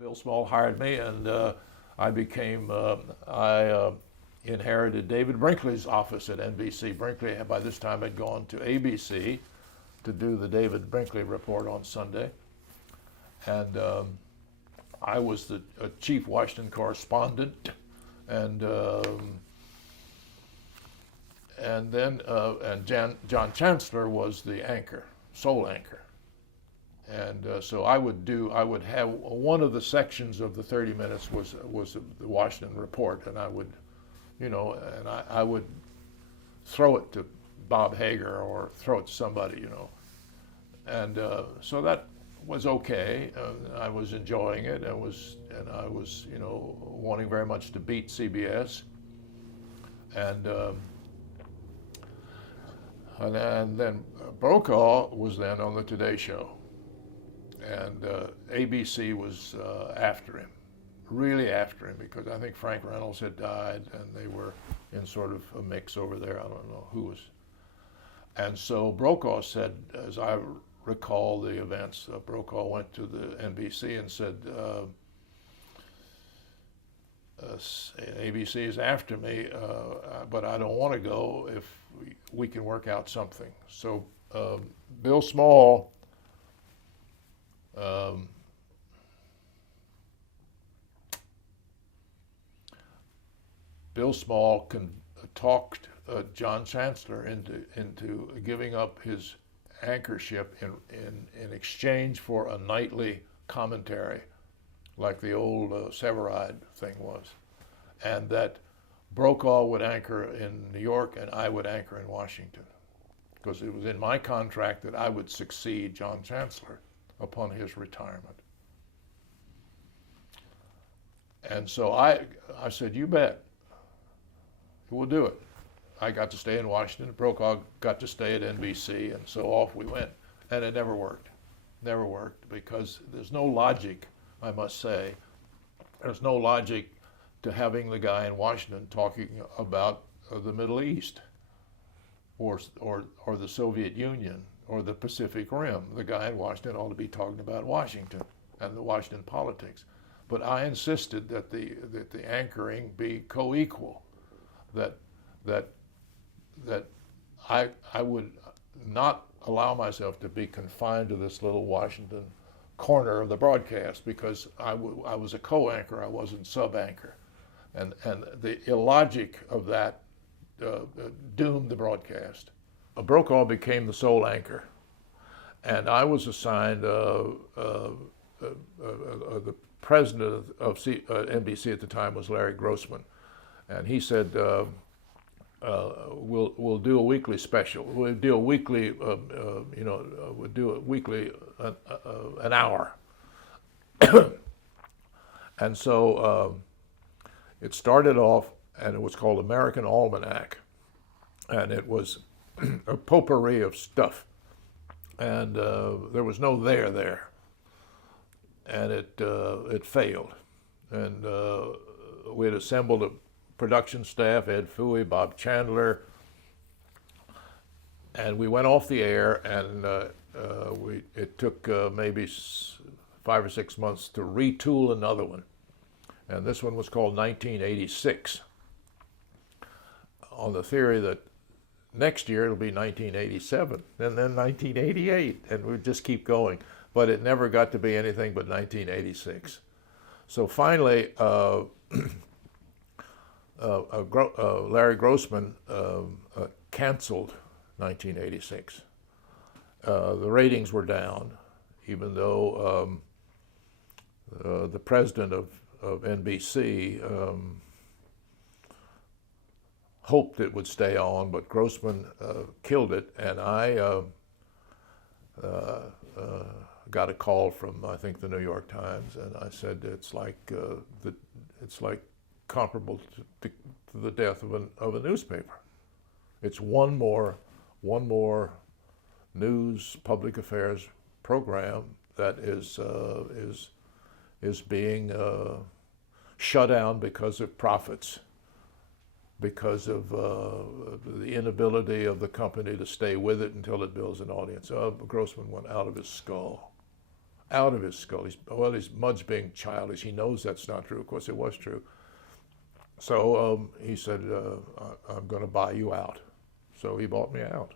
Bill Small hired me, and I inherited David Brinkley's office at NBC. Brinkley, by this time, had gone to ABC to do the David Brinkley report on Sunday. And I was the chief Washington correspondent, and John Chancellor was the anchor, sole anchor. And so I would have one of the sections of the 30 minutes was the Washington report, and I would, I would throw it to Bob Hager or throw it to somebody, and so that was okay. I was enjoying it. I was, wanting very much to beat CBS, and then Brokaw was then on the Today Show. And ABC was after him, really after him, because I think Frank Reynolds had died, and they were in sort of a mix over there. I don't know who was. And so Brokaw said, as I recall the events, Brokaw went to the NBC and said, ABC is after me, but I don't want to go if we can work out something. So Bill Small talked John Chancellor into giving up his anchorship in exchange for a nightly commentary, like the old Severide thing was, and that Brokaw would anchor in New York and I would anchor in Washington, because it was in my contract that I would succeed John Chancellor upon his retirement. And so I said, you bet, we'll do it. I got to stay in Washington, Brokaw got to stay at NBC, and so off we went. And it never worked, because there's no logic, I must say, there's no logic to having the guy in Washington talking about the Middle East or the Soviet Union or the Pacific Rim. The guy in Washington ought to be talking about Washington and the Washington politics. But I insisted that the anchoring be co-equal, that I would not allow myself to be confined to this little Washington corner of the broadcast, because I was a co-anchor, I wasn't sub-anchor. And the illogic of that doomed the broadcast. Brokaw became the sole anchor, and I was assigned the president of NBC at the time was Larry Grossman, and he said, we'll do a weekly special. We'll do a weekly, we'll do a weekly an hour. And so it started off, and it was called American Almanac, and it was a potpourri of stuff, and there was no there, and it failed, and we had assembled a production staff, Ed Fooey, Bob Chandler, and we went off the air, and it took maybe 5 or 6 months to retool another one, and this one was called 1986, on the theory that next year it'll be 1987, and then 1988, and we'd just keep going. But it never got to be anything but 1986. So finally, Larry Grossman canceled 1986. The ratings were down, even though the president of NBC hoped it would stay on, but Grossman killed it, and I got a call from, I think, the New York Times, and I said it's like comparable to the death of a newspaper. It's one more news, public affairs program that is being shut down because of profits, because of the inability of the company to stay with it until it builds an audience. Grossman went out of his skull. out of his skull. Mud's being childish. He knows that's not true. Of course, it was true. So he said, I'm going to buy you out. So he bought me out.